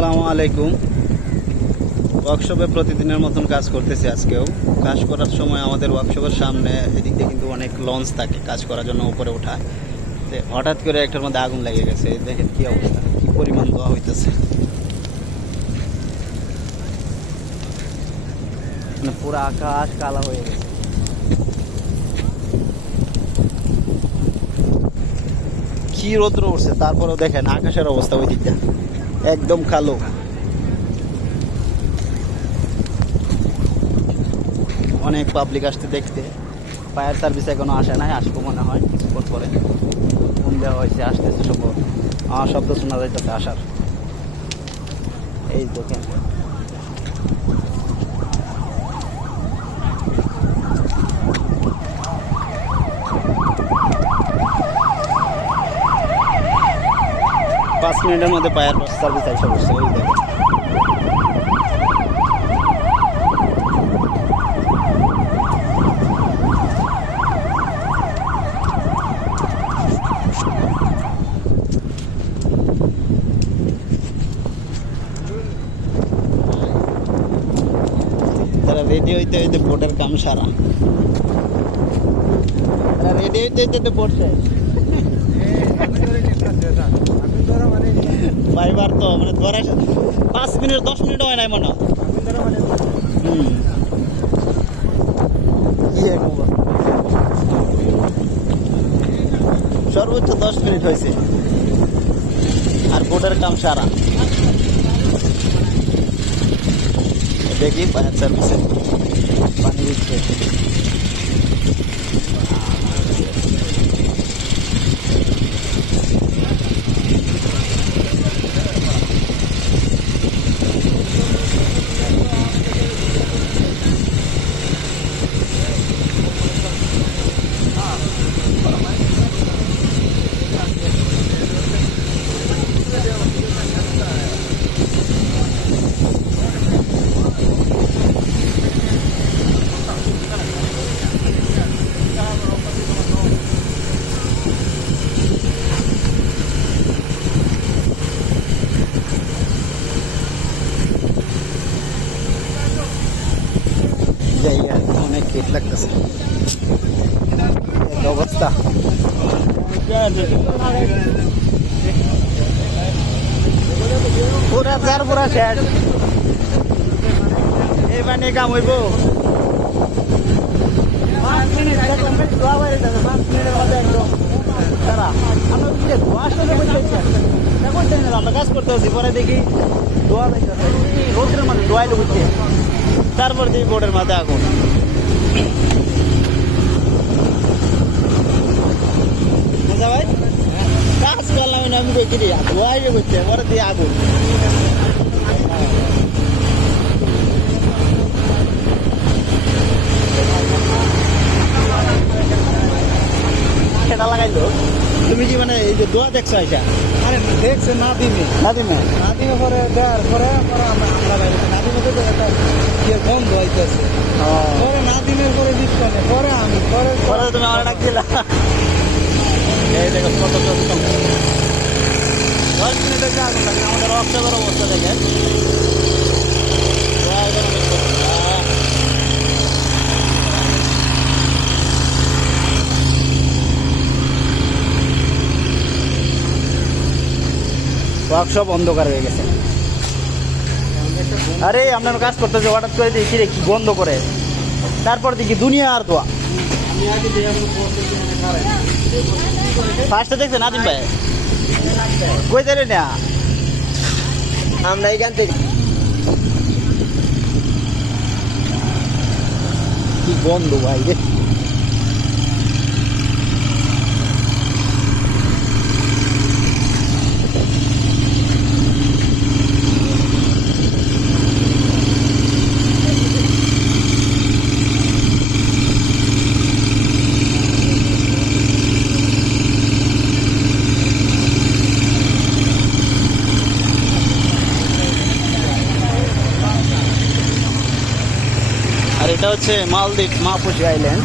আসসালামু আলাইকুম। ওয়ার্কশপে প্রতিদিনের মতন কাজ করতেছি। আজকেও কাজ করার সময় আমাদের ওয়ার্কশপের সামনে এদিক দিয়ে কিন্তু অনেক লঞ্চ থাকে কাজ করার জন্য উপরে ওঠা। হঠাৎ করে একটার মধ্যে আগুন লেগে গেছে। দেখেন কি অবস্থা, কি পরিমাণ ধোয়া হইতেছে, মানে পুরো আকাশ কালা হয়ে গেছে। কি রৌদ্র উঠছে, তারপরেও দেখেন আকাশের অবস্থা ওই দিকটা একদম কালো। অনেক পাবলিক আসতে দেখতে। ফায়ার সার্ভিস এখনো আসে নাই, আসবো মনে হয় কিছুক্ষণ পরে। ফোন দেওয়া হয়েছে, আসতেছে সম্ভব। আমার শব্দ শোনা যাইতেছে আসার। এই দেখেন পাঁচ মিনিটের মধ্যে ফায়ার সার্ভিস এসে বসছে। ওই দেখেন তারা রেডি হইতে হইতে বোটের কাম সারা। তারা রেডি হইতে হইতে বোট শেষ। ভাইবার তো মানে ধরে 5 মিনিট 10 মিনিট হয় নাই মনে হয়। সর্বোচ্চ 10 মিনিট হয়েছে আর বোটের কাম সারা। দেখি ফায়ার সার্ভিসে পানি দিচ্ছে। জায়গা অনেক হিট লাগতেছে অবস্থা। পুরা চার পুরা শেষ। এই মানে কাম হইব 5 মিনিট দেখলাম, 5 মিনিটের মধ্যে একদম সারা। আমরা ধোয়া আসলে আমরা কাজ করতে হচ্ছি, পরে দেখি ধোয়া যাইতেছে রোদ্রের মধ্যে ধোয়াইলে বুঝছে। তারপর দেখি বোর্ডের মাথায় আগুন। বুঝা ভাই কাজ করলাম না আমি, কই ধোয়াইলে বুঝছে, পরে দিয়ে আগুন। সেটা লাগাইলো তুমি কি মানে এই যে দোয়া দেখছো এটা? আরে দেখছে না দিনে পরে দেওয়ার পরে আমরা বাইরে না দিনে তো একটা ইয়ে গন্ধ হইতেছে। পরে না দিনের পরে ডিসকাউন্টে পরে আমি পরে তুমি আমার ডাক দিলা। এই দেখো কত কষ্ট। 10 মিনিটের যে আগুন লাগে আমাদের ওয়ার্কশপের অবস্থা দেখেন। ওয়ার্কশপ অন্ধকার হয়ে গেছে। আরে আপনার কাজ করতেছে, হঠাৎ করে দেখি রে কি বন্ধ করে, তারপর দেখি দুনিয়া আর দোয়া। ফার্স্টে দেখছেন আদিম ভাই কই যারে না আমরা এইখান থেকে কি বন্ধ ভাই রে। আর এটা হচ্ছে মালদ্বীপ মাহফুজি আইল্যান্ড।